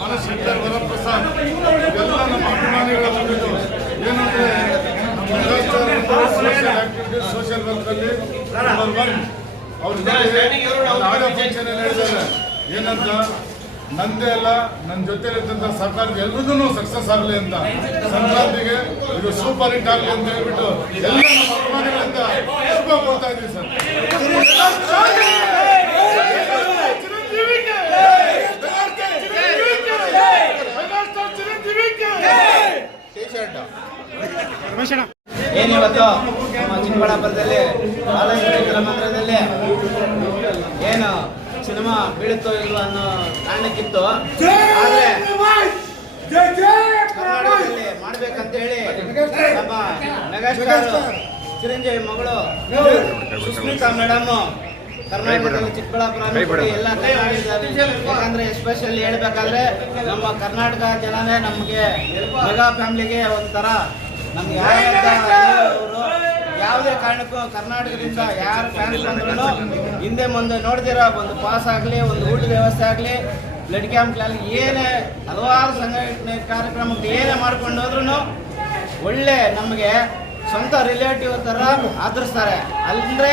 ಮನಶಂಕರ್ ವರಪ್ರಸಾದ್ ಇವೆಲ್ಲ ನಮ್ಮ ಅಭಿಮಾನಿಗಳ ಬಂದಿದ್ದು ಏನಂದ್ರೆ ನಮ್ಮ ಸೋಷಿಯಲ್ ಆಕ್ಟಿವಿಟೀಸ್ ಸೋಷಿಯಲ್ ವರ್ಕ್ ಅಲ್ಲಿ ನಂಬರ್ 1 ಅವ್ರ ಆಡಿಯೋ ಫಂಕ್ಷನ್ ಹೇಳಿದ್ದಾರೆ ಏನಂತ ನಂದೇ ಅಲ್ಲ ನನ್ನ ಜೊತೆ ಇದ್ದಂಥ ಸರ್ಕಾರದ ಎಲ್ರಿಗೂ ಸಕ್ಸಸ್ ಆಗಲಿ ಅಂತ ಸಂಕ್ರಾಂತಿಗೆ ಇದು ಸೂಪರ್ ಹಿಟ್ ಆಗಲಿ ಅಂತ ಹೇಳ್ಬಿಟ್ಟು ಎಲ್ಲ ನಮ್ಮ ಅಭಿಮಾನಿಗಳಿಂದ ಶುಭ ಕೊಡ್ತಾ ಇದ್ದೀವಿ ಸರ್. ಏನಿವತ್ತು ನಮ್ಮ ಚಿಕ್ಕಬಳ್ಳಾಪುರದಲ್ಲಿ ಬಾಲಗಂಗಾಧರ ಮಂದಿರದಲ್ಲಿ ಏನು ಸಿನಿಮಾ ಬೀಳುತ್ತೋ ಇಲ್ವೋ ಅನ್ನೋ ಕಾರಣಕ್ಕಿತ್ತು. ಆದ್ರೆ ಕರ್ನಾಟಕದಲ್ಲಿ ಮಾಡ್ಬೇಕಂತ ಹೇಳಿ ನಮ್ಮ ಮೆಗಾಸ್ಟಾರ್ ಚಿರಂಜೀವಿ ಮಗಳು ಸುಸ್ಮಿತಾ ಮೇಡಮ್ ಕರ್ನಾಟಕದಲ್ಲಿ ಚಿಕ್ಕಬಳ್ಳಾಪುರ ಎಲ್ಲ ಕೈ ಮಾಡಿದ್ದಾರೆ. ಯಾಕಂದ್ರೆ ಎಸ್ಪೆಷಲಿ ಹೇಳ್ಬೇಕಾದ್ರೆ ನಮ್ಮ ಕರ್ನಾಟಕ ಜನನೇ ನಮಗೆ ಮೆಗಾ ಫ್ಯಾಮಿಲಿಗೆ ಒಂಥರ ನಮ್ಗೆ ಯಾವುದೇ ಕಾರಣಕ್ಕೂ ಕರ್ನಾಟಕದಿಂದ ಯಾರು ಫ್ಯಾನ್ಸ್ ಬಂದ್ರು ಹಿಂದೆ ಮುಂದೆ ನೋಡ್ದಿರೋ ಒಂದು ಪಾಸ್ ಆಗಲಿ, ಒಂದು ಊಟದ ವ್ಯವಸ್ಥೆ ಆಗಲಿ, ಬ್ಲಡ್ ಕ್ಯಾಂಪ್ಗಳಲ್ಲಿ ಏನೇ ಹಲವಾರು ಸಂಘಟನೆ ಕಾರ್ಯಕ್ರಮಕ್ಕೆ ಏನೇ ಮಾಡ್ಕೊಂಡು ಹೋದ್ರೂ ಒಳ್ಳೆ ನಮಗೆ ಸ್ವಂತ ರಿಲೇಟಿವ್ ಥರ ಆದರಿಸ್ತಾರೆ. ಅಂದ್ರೆ